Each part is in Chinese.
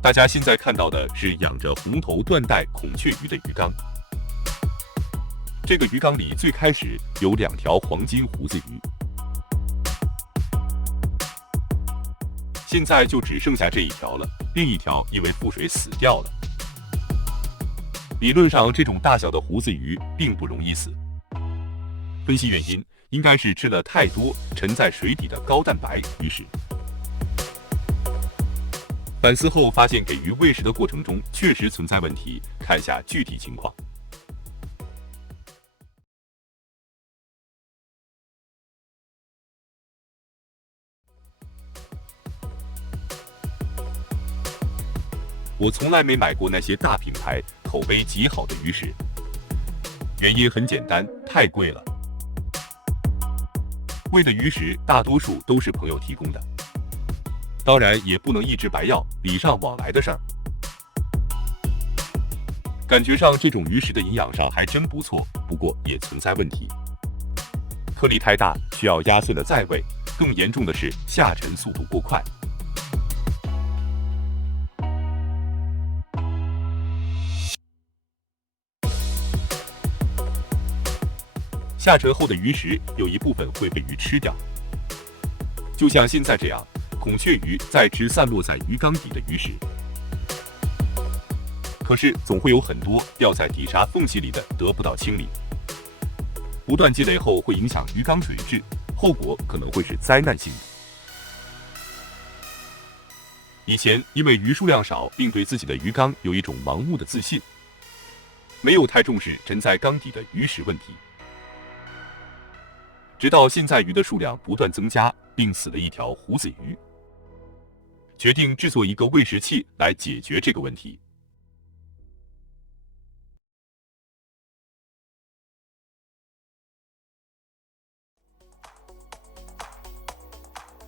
大家现在看到的是养着红头缎带孔雀鱼的鱼缸。这个鱼缸里最开始有2条黄金胡子鱼，现在就只剩下这1条了，另1条因为腹水死掉了。理论上，这种大小的胡子鱼并不容易死。分析原因，应该是吃了太多沉在水底的高蛋白鱼食。反思后发现，给鱼喂食的过程中确实存在问题，看下具体情况。我从来没买过那些大品牌、口碑极好的鱼食，原因很简单，太贵了。喂的鱼食大多数都是朋友提供的，当然也不能一直白要，礼尚往来的事儿。感觉上这种鱼食的营养上还真不错，不过也存在问题，颗粒太大，需要压碎了再喂，更严重的是下沉速度过快。下沉后的鱼食有一部分会被鱼吃掉，就像现在这样，孔雀鱼在吃散落在鱼缸底的鱼食。可是总会有很多掉在底沙缝隙里的得不到清理，不断积累后会影响鱼缸水质，后果可能会是灾难性的。以前因为鱼数量少，并对自己的鱼缸有一种盲目的自信，没有太重视沉在缸底的鱼食问题。直到现在鱼的数量不断增加，并死了1条胡子鱼，决定制作一个喂食器来解决这个问题。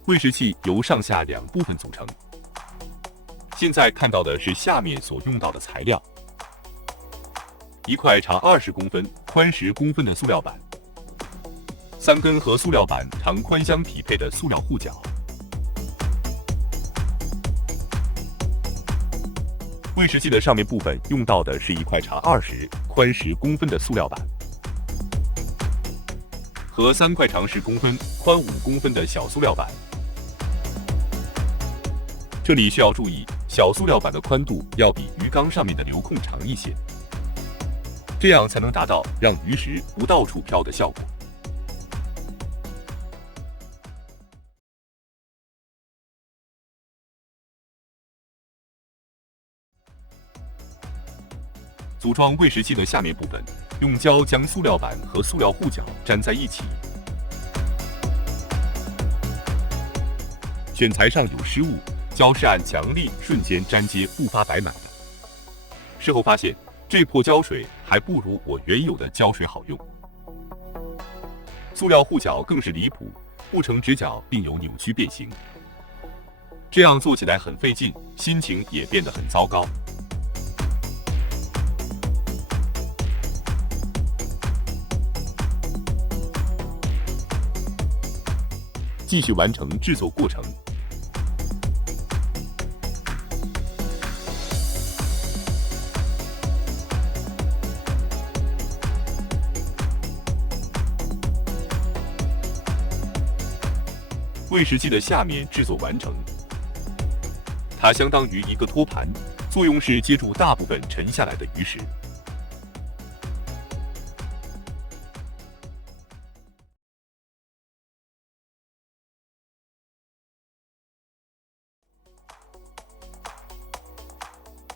喂食器由上下2部分组成，现在看到的是下面所用到的材料：1块长20公分、宽10公分的塑料板，3根和塑料板长宽相匹配的塑料护脚。喂食器的上面部分用到的是1块长20、宽10公分的塑料板，和3块长10公分、宽5公分的小塑料板。这里需要注意，小塑料板的宽度要比鱼缸上面的流控长一些，这样才能达到让鱼食不到处飘的效果。组装喂食器的下面部分，用胶将塑料板和塑料护脚粘在一起。选材上有失误，胶是按强力瞬间粘接不发白买的。事后发现，这破胶水还不如我原有的胶水好用。塑料护脚更是离谱，不成直角并有扭曲变形，这样做起来很费劲，心情也变得很糟糕。继续完成制作过程。喂食器的下面制作完成，它相当于一个托盘，作用是接住大部分沉下来的鱼食。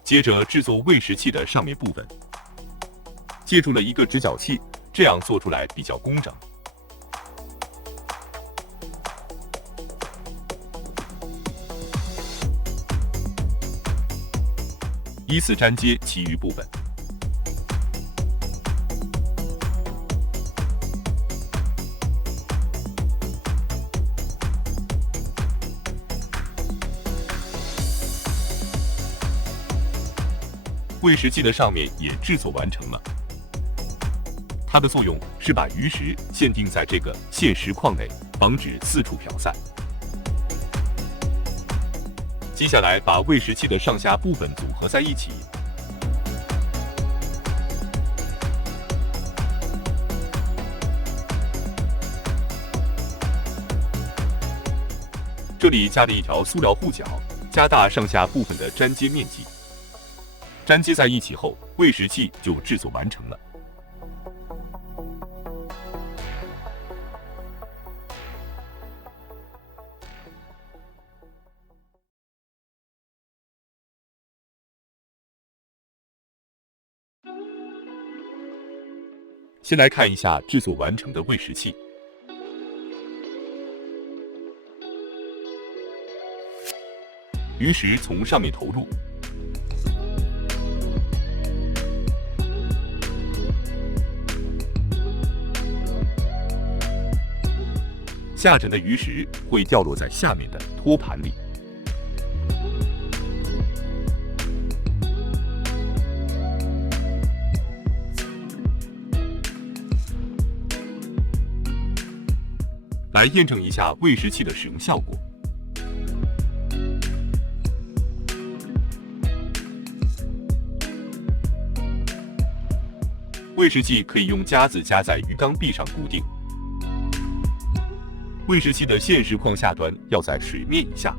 接着制作喂食器的上面部分，借助了一个直角器，这样做出来比较工整。依次粘接其余部分。喂食器的上面也制作完成了，它的作用是把鱼食限定在这个限实框内，防止四处飘散。接下来把喂食器的上下部分组合在一起。这里加了一条塑料护角，加大上下部分的粘接面积。粘接在一起后，喂食器就制作完成了。先来看一下制作完成的喂食器。鱼食从上面投入，下沉的鱼食会掉落在下面的托盘里。来验证一下喂食器的使用效果。喂食器可以用夹子夹在鱼缸壁上固定。喂食器的现实框下端要在水面以下。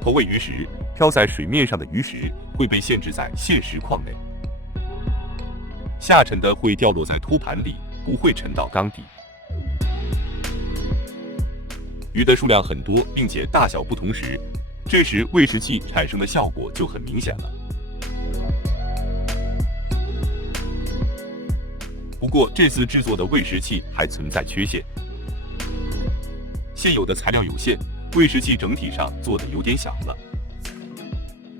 投喂鱼食，漂在水面上的鱼食会被限制在现实框内。下沉的会掉落在托盘里，不会沉到缸底。鱼的数量很多，并且大小不同时，这时喂食器产生的效果就很明显了。不过这次制作的喂食器还存在缺陷，现有的材料有限，喂食器整体上做的有点小了。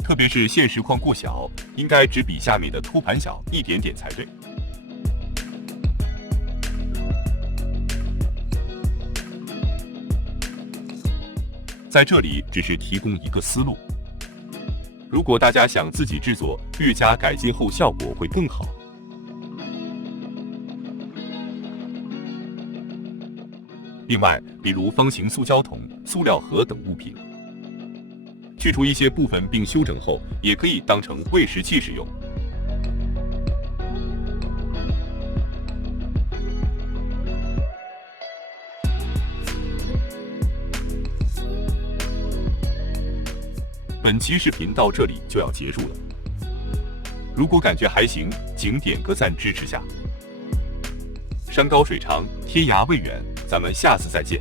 特别是现实框过小，应该只比下面的托盘小一点点才对。在这里只是提供一个思路，如果大家想自己制作，略加改进后效果会更好。另外，比如方形塑胶桶、塑料盒等物品，去除一些部分并修整后，也可以当成喂食器使用。本期视频到这里就要结束了，如果感觉还行，请点个赞支持下。山高水长，天涯未远，咱们下次再见。